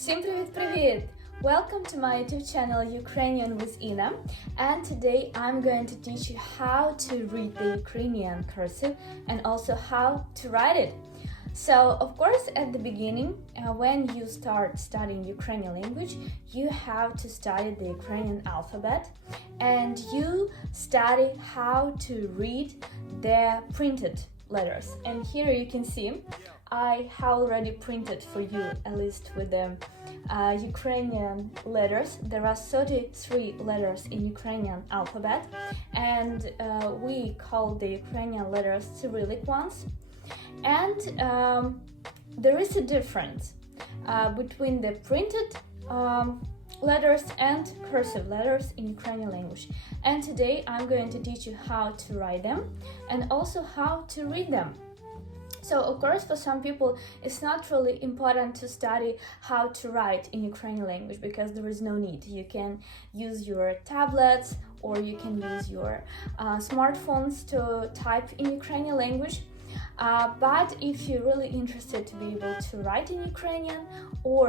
Всім привіт-привіт! Welcome to my YouTube channel Ukrainian with Ina, and today I'm going to teach you how to read the Ukrainian cursive and also how to write it. So, of course, at the beginning, when you start studying Ukrainian language, you have to study the Ukrainian alphabet and you study how to read the printed letters. And here you can see I have already printed for you a list with the Ukrainian letters. There are 33 letters in Ukrainian alphabet, and we call the Ukrainian letters Cyrillic ones. And there is a difference between the printed letters and cursive letters in Ukrainian language. And today I'm going to teach you how to write them and also how to read them. So, of course, for some people, it's not really important to study how to write in Ukrainian language because there is no need. You can use your tablets or you can use your smartphones to type in Ukrainian language. But if you're really interested to be able to write in Ukrainian, or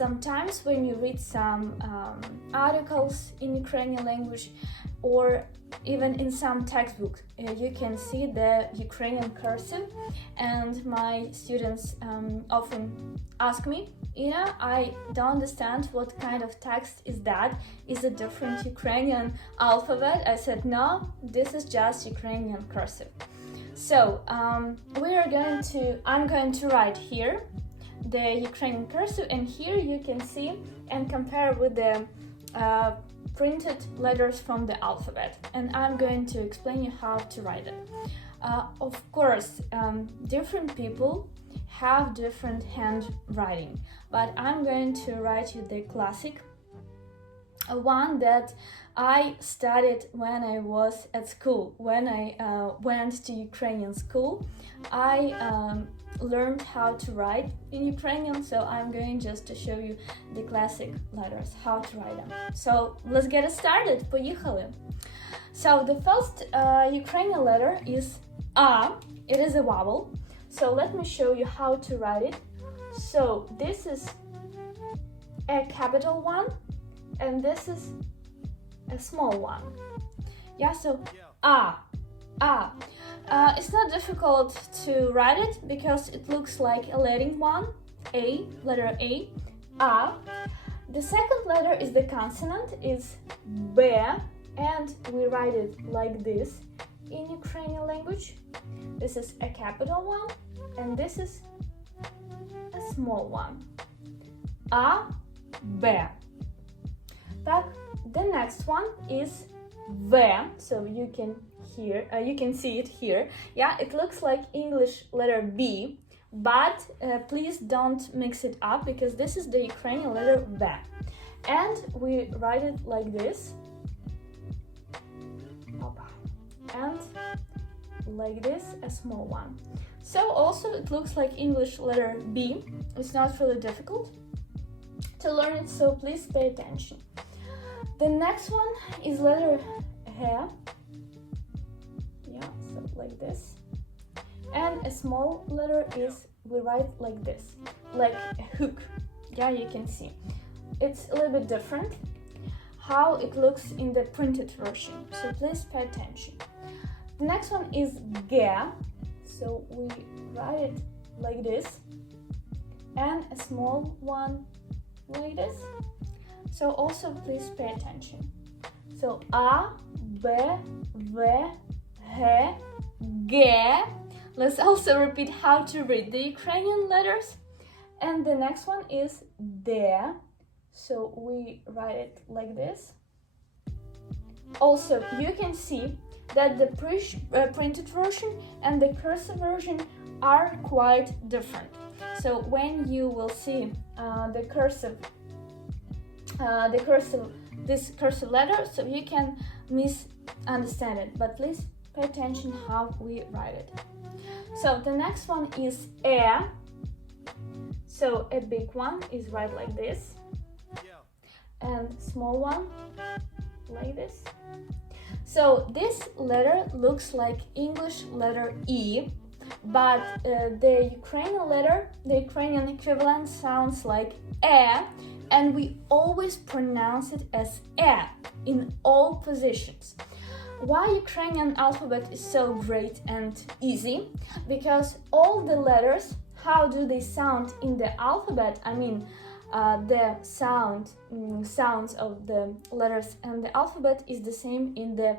sometimes when you read some articles in Ukrainian language, or even in some textbooks, you can see the Ukrainian cursive, and my students often ask me, Ina, I don't understand what kind of text is that. Is it different Ukrainian alphabet? I said, no, this is just Ukrainian cursive. So I'm going to write here the Ukrainian cursive, and here you can see and compare with the printed letters from the alphabet, and I'm going to explain you how to write it. Of course, different people have different handwriting, but I'm going to write you the classic one that I studied when I was at school. When I went to Ukrainian school, I learned how to write in Ukrainian, so I'm going just to show you the classic letters, how to write them. So let's get started. Поїхали! So the first Ukrainian letter is A. It is a vowel. So let me show you how to write it. So this is a capital one, and this is a small one. Yeah, so A. It's not difficult to write it because it looks like a Latin one. Letter A. The second letter is the consonant, is B, and we write it like this in Ukrainian language. This is a capital one, and this is a small one. A, B. Так, the next one is V, so you can see it here. Yeah, it looks like English letter B, but please don't mix it up because this is the Ukrainian letter V. And we write it like this. And like this, a small one. So also it looks like English letter B. It's not really difficult to learn it, so please pay attention. The next one is letter H. Yeah, so like this. And a small letter is, we write like this, like a hook. Yeah, you can see. It's a little bit different how it looks in the printed version, so please pay attention. The next one is G. So we write it like this, and a small one like this. So also please pay attention. So A, B, V, H, G. Let's also repeat how to read the Ukrainian letters. And the next one is D. So we write it like this. Also, you can see that the printed version and the cursive version are quite different. So when you will see this cursive letter, so you can misunderstand it, but please pay attention how we write it. So the next one is E. So a big one is right like this, and small one like this. So this letter looks like English letter E, but the Ukrainian letter, the Ukrainian equivalent sounds like e, and we always pronounce it as e in all positions. Why Ukrainian alphabet is so great and easy? Because all the letters, how do they sound in the alphabet? I mean, the sounds of the letters and the alphabet is the same in the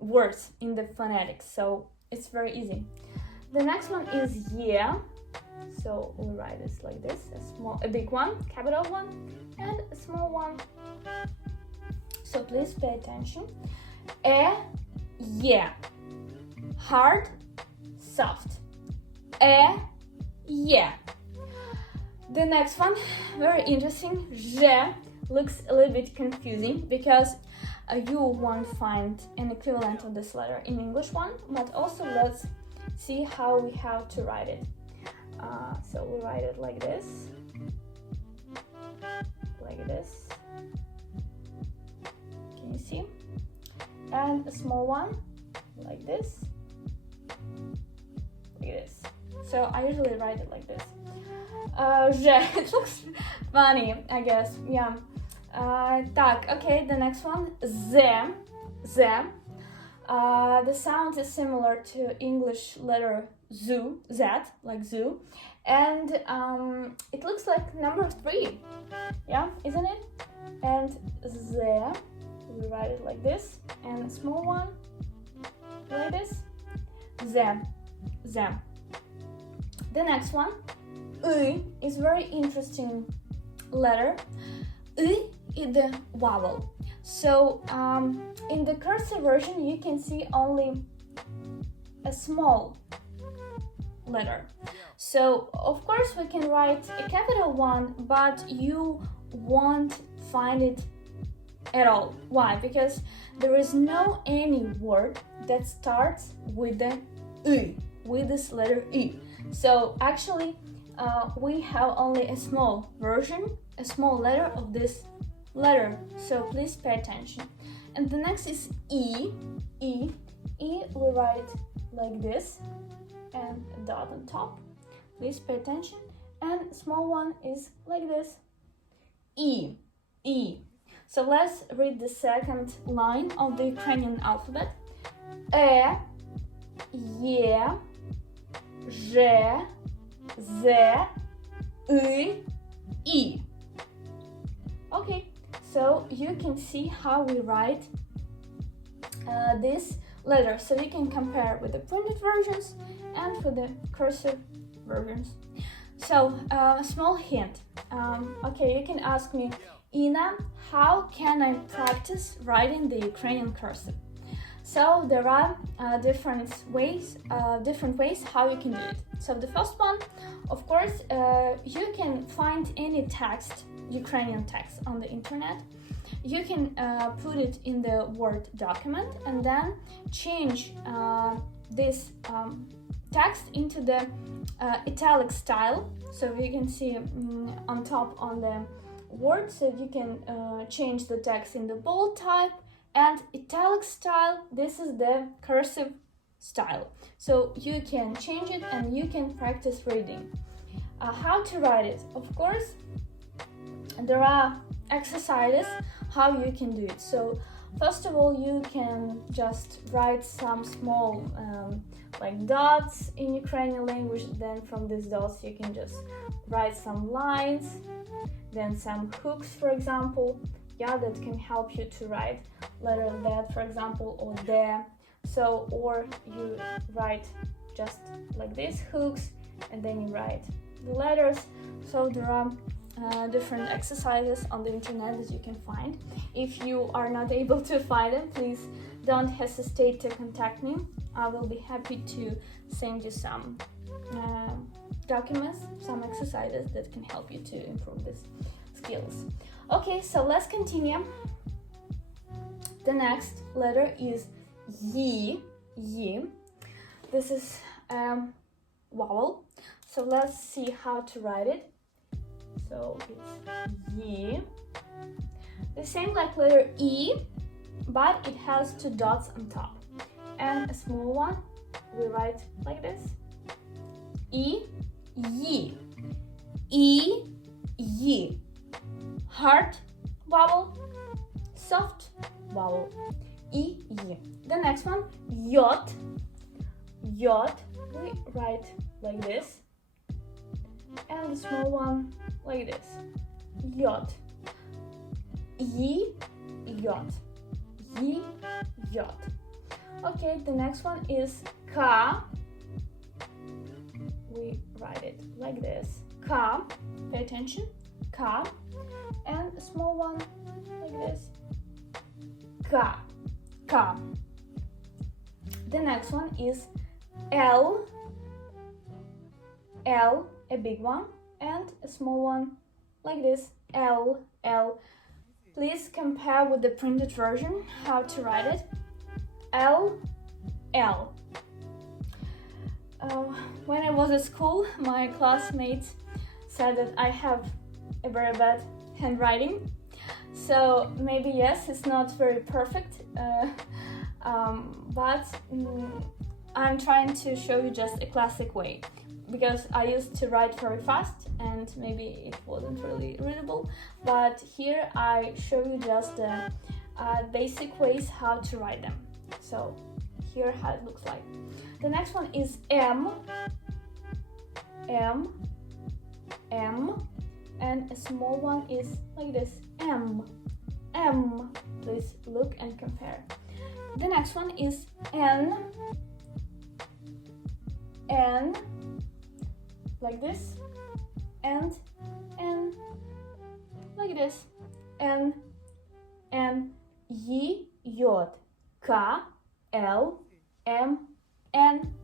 words, in the phonetics, so it's very easy. The next one is yeah, so we write this like this: a big one, capital one, and a small one. So please pay attention. Yeah, hard, soft. Yeah. The next one, very interesting. Looks a little bit confusing because you won't find an equivalent of this letter in English one, but also let's see how we have to write it. So we write it like this, Can you see? And a small one like this, So I usually write it like this. It looks funny, I guess. Yeah. Okay, the next one, z. The sound is similar to English letter z, like zoo, and it looks like number 3. Yeah, isn't it? And z, we write it like this, and a small one like this, z. The next one, is very interesting letter. Is the vowel. So in the cursive version you can see only a small letter. So of course we can write a capital one, but you won't find it at all. Why? Because there is no any word that starts with the with this letter E. So actually we have only a small version, a small letter of this letter, so please pay attention. And the next is E. We write it like this, and a dot on top. Please pay attention. And small one is like this, E. So let's read the second line of the Ukrainian alphabet. Ye, je, ze, I. Okay, so you can see how we write this letter, so you can compare with the printed versions and with the cursive versions. So a small hint. Okay, you can ask me, Ina, how can I practice writing the Ukrainian cursive? So there are different ways how you can do it. So the first one, of course, you can find any text, Ukrainian text on the internet. You can put it in the Word document and then change this text into the italic style. So you can see on top on the Word, so you can change the text in the bold type and italic style. This is the cursive style. So you can change it and you can practice reading. How to write it? Of course, there are exercises how you can do it. So first of all, you can just write some small like dots in Ukrainian language. Then from these dots you can just write some lines, then some hooks, for example, that can help you to write letter that, for example, or there. So, or you write just like these hooks and then you write the letters. So there are different exercises on the internet that you can find. If you are not able to find them, please don't hesitate to contact me. I will be happy to send you some documents, some exercises that can help you to improve these skills. Okay, so let's continue. The next letter is Y. This is vowel. So let's see how to write it. So it's Y. The same like letter E, but it has 2 dots on top. And a small one, we write like this. E, yi. E, yi. Hard vowel, soft vowel. E, yi. The next one, yod. Yod, we write like this. And the small one like this. Yod. Yi, yod. Yi, yod. Okay, the next one is ka. We write it like this. Ka. Pay attention. Ka. And a small one like this. Ka. Ka. The next one is L. L, a big one, and a small one like this. L, L. Please compare with the printed version how to write it. L, L. When I was at school, my classmates said that I have a very bad handwriting. So maybe yes, it's not very perfect, but I'm trying to show you just a classic way, because I used to write very fast and maybe it wasn't really readable, but here I show you just the basic ways how to write them. So here how it looks like. The next one is M, M, M, and a small one is like this, M, M. Please look and compare. The next one is N, N, like this, and N, like this, N, N, Y, Yod, K, L, M, N.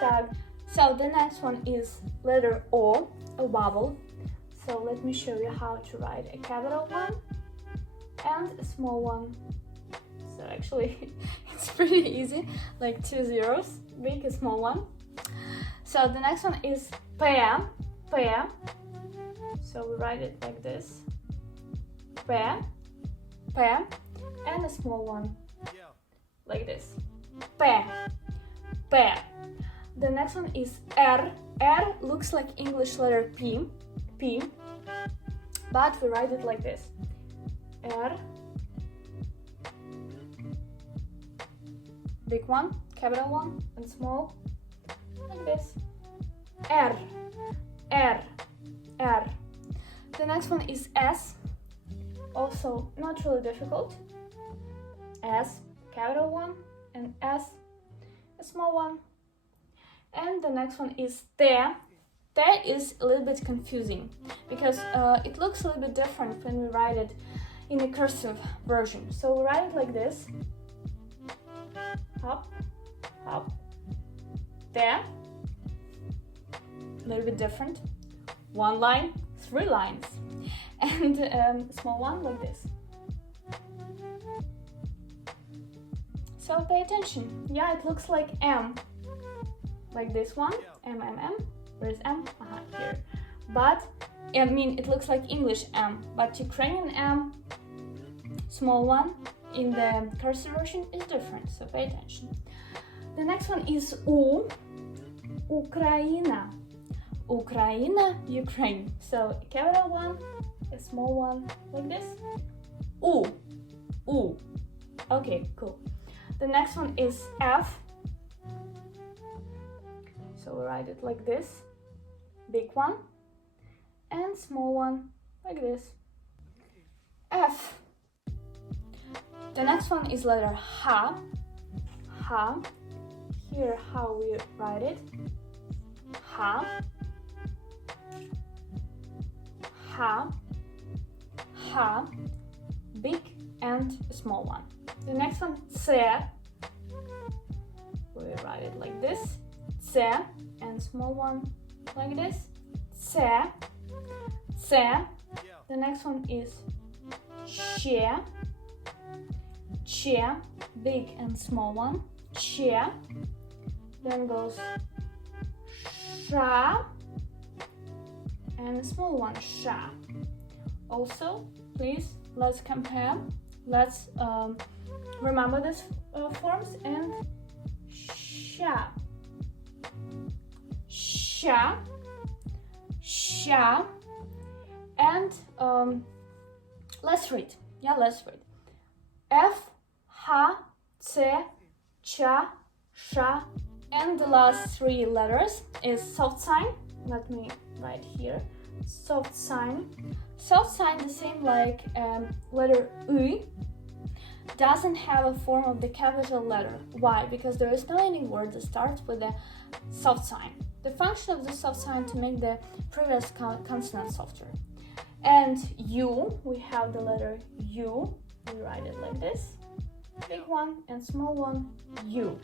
Tag. So the next one is letter O, a vowel. So let me show you how to write a capital one and a small one. So actually it's pretty easy, like 2 zeros, big and small one. So the next one is P, P. So we write it like this. P, P, and a small one like this. P, P. The next one is R. R looks like English letter P, P, but we write it like this. R, big one, capital one, and small, like this. R, R, R. The next one is S, also not really difficult. S, capital one, and S, a small one. And the next one is T. T is a little bit confusing because it looks a little bit different when we write it in a cursive version. So we write it like this. Hop, hop. T. A little bit different. 1 line, 3 lines. And small one like this. So pay attention. Yeah, it looks like M. Like this one, M, M, M. Where's M? Here. But, I mean, it looks like English M, but Ukrainian M, small one, in the cursive version is different, so pay attention. The next one is U, Ukraina. Ukraina, Ukraine. So, capital one, a small one, like this. U, U. Okay, cool. The next one is F. So we write it like this, big one, and small one, like this. F. The next one is letter H. H. Here how we write it. H. H. H. Big and small one. The next one, C. We write it like this. C, and small one like this. C, C. The next one is Che, Che, big and small one. Che. Then goes Sha, and a small one, Sha. Also, please, let's compare. Let's remember these forms and Sha. sha, sha, and let's read. Yeah, let's read. F, ha, C, cha, sha, and the last three letters is soft sign. Let me write here. Soft sign. Soft sign, the same like letter U, doesn't have a form of the capital letter. Why? Because there is no any word that starts with a soft sign. The function of the soft sign to make the previous consonant softer. And U, we have the letter U. We write it like this. Big one and small one, U.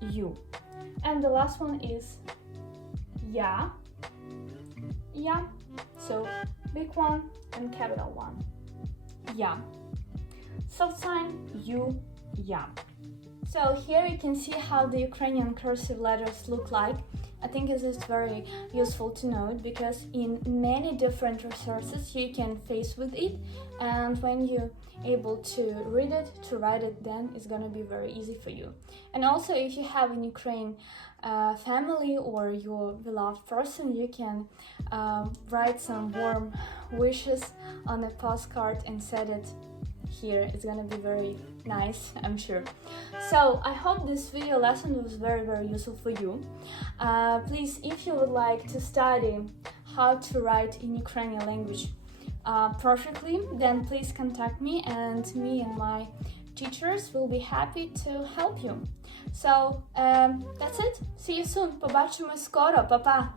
U. And the last one is Ya. Ya. So big one and capital one. Ya. Soft sign U, Ya. So here you can see how the Ukrainian cursive letters look like. I think it is very useful to know it because in many different resources you can face with it, and when you're able to read it, to write it, then it's gonna be very easy for you. And also if you have in Ukraine family or your beloved person, you can write some warm wishes on a postcard and send it here. It's gonna be very nice, I'm sure. So I hope this video lesson was very useful for you. Please, if you would like to study how to write in Ukrainian language perfectly, then please contact me, and my teachers will be happy to help you. So that's it. See you soon. Побачимось скоро. Па-па.